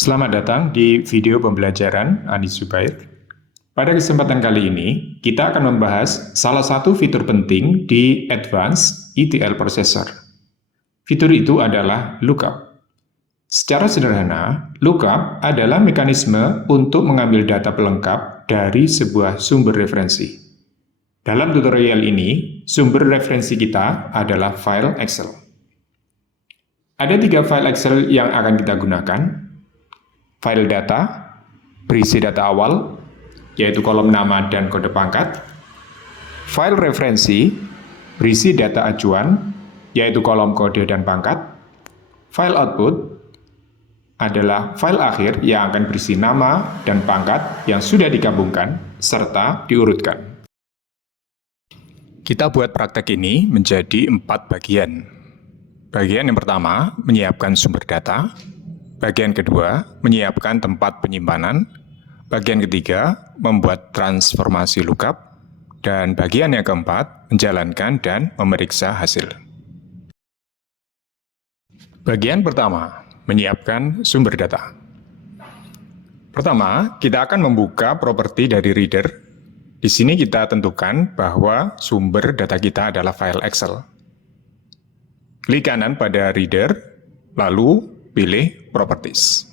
Selamat datang di video pembelajaran Anis Zubair. Pada kesempatan kali ini, kita akan membahas salah satu fitur penting di Advanced ETL Processor. Fitur itu adalah lookup. Secara sederhana, lookup adalah mekanisme untuk mengambil data pelengkap dari sebuah sumber referensi. Dalam tutorial ini, sumber referensi kita adalah file Excel. Ada 3 file Excel yang akan kita gunakan. File data, berisi data awal, yaitu kolom nama dan kode pangkat. File referensi, berisi data acuan, yaitu kolom kode dan pangkat. File output adalah file akhir yang akan berisi nama dan pangkat yang sudah digabungkan serta diurutkan. Kita buat praktek ini menjadi 4 bagian. Bagian yang pertama, menyiapkan sumber data. Bagian kedua, menyiapkan tempat penyimpanan. Bagian ketiga, membuat transformasi lookup. Dan bagian yang keempat, menjalankan dan memeriksa hasil. Bagian pertama, menyiapkan sumber data. Pertama, kita akan membuka properti dari reader. Di sini kita tentukan bahwa sumber data kita adalah file Excel. Klik kanan pada reader, lalu pilih Properties.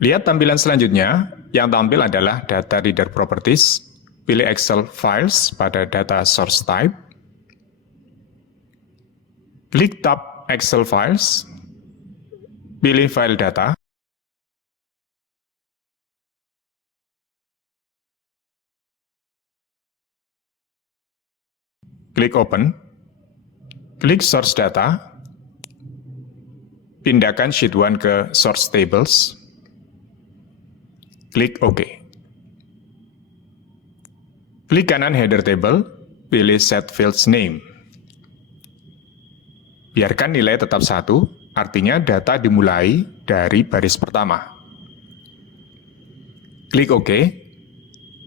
Lihat tampilan selanjutnya, yang tampil adalah Data Reader Properties. Pilih Excel Files pada Data Source Type. Klik tab Excel Files. Pilih File Data. Klik Open. Klik Source Data. Pindahkan Sheet 1 ke Source Tables. Klik OK. Klik kanan Header Table, pilih Set Fields Name. Biarkan nilai tetap 1, artinya data dimulai dari baris pertama. Klik OK.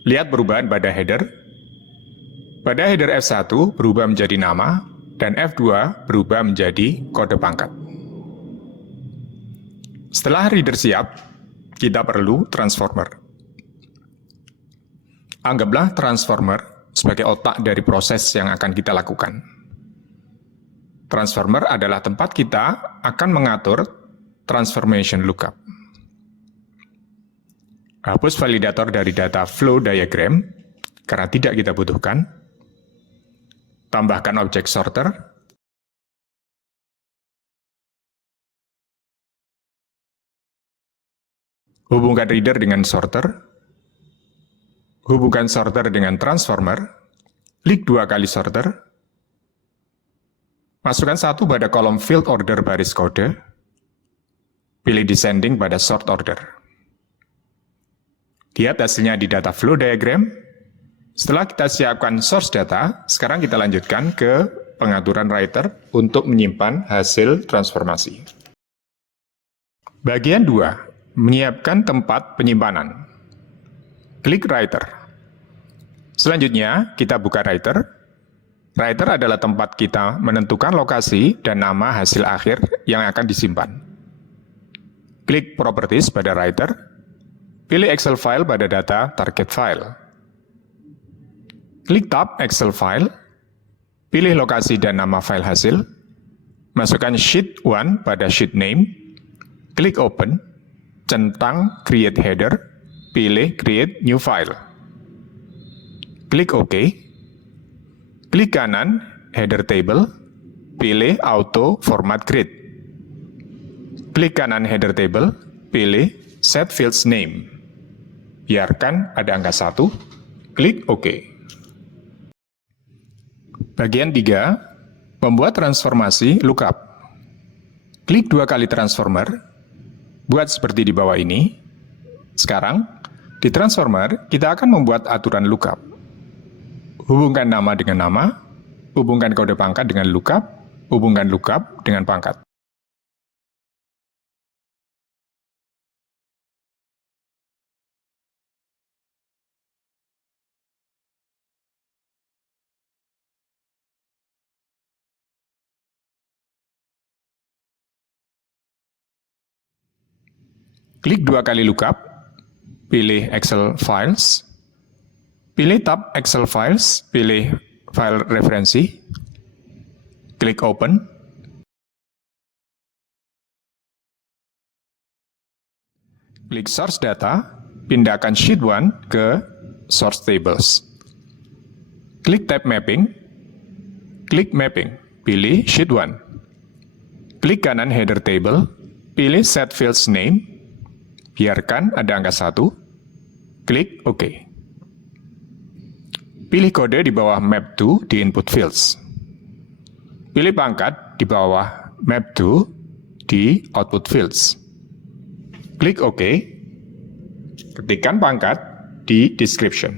Lihat perubahan pada header. Pada header F1 berubah menjadi nama, dan F2 berubah menjadi kode pangkat. Setelah reader siap, kita perlu transformer. Anggaplah transformer sebagai otak dari proses yang akan kita lakukan. Transformer adalah tempat kita akan mengatur transformation lookup. Hapus validator dari data flow diagram karena tidak kita butuhkan. Tambahkan objek sorter. Hubungkan reader dengan sorter. Hubungkan sorter dengan transformer. Klik 2 kali sorter. Masukkan 1 pada kolom field order baris kode. Pilih descending pada sort order. Lihat hasilnya di data flow diagram. Setelah kita siapkan source data, sekarang kita lanjutkan ke pengaturan writer untuk menyimpan hasil transformasi. Bagian 2, menyiapkan tempat penyimpanan. Klik writer. Selanjutnya, kita buka writer. Writer adalah tempat kita menentukan lokasi dan nama hasil akhir yang akan disimpan. Klik Properties pada writer. Pilih Excel File pada data Target File. Klik tab Excel File. Pilih lokasi dan nama file hasil. Masukkan Sheet 1 pada Sheet Name. Klik Open. Centang Create Header. Pilih Create New File. Klik OK. Klik kanan Header Table. Pilih Auto Format Grid. Klik kanan Header Table. Pilih Set Fields Name. Biarkan ada angka 1. Klik OK. Bagian 3, membuat transformasi lookup. Klik 2 kali transformer, buat seperti di bawah ini. Sekarang, di transformer, kita akan membuat aturan lookup. Hubungkan nama dengan nama, hubungkan kode pangkat dengan lookup, hubungkan lookup dengan pangkat. Klik 2 kali lookup, pilih Excel Files, pilih tab Excel Files, pilih file referensi, klik Open, klik Source Data, pindahkan Sheet 1 ke Source Tables. Klik tab Mapping, klik Mapping, pilih Sheet 1. Klik kanan Header Table, pilih Set Fields Name, biarkan ada angka 1, klik OK. Pilih kode di bawah Map to di Input Fields. Pilih pangkat di bawah Map to di Output Fields. Klik OK. Ketikkan pangkat di Description.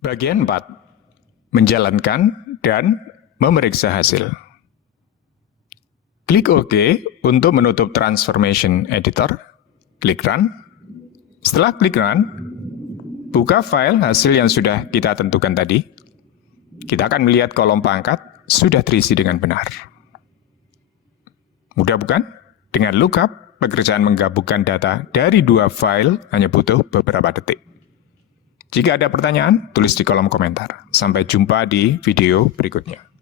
Bagian 4. Menjalankan dan memeriksa hasil. Klik OK untuk menutup Transformation Editor. Klik Run. Setelah klik Run, buka file hasil yang sudah kita tentukan tadi. Kita akan melihat kolom pangkat sudah terisi dengan benar. Mudah bukan? Dengan lookup, pekerjaan menggabungkan data dari 2 file hanya butuh beberapa detik. Jika ada pertanyaan, tulis di kolom komentar. Sampai jumpa di video berikutnya.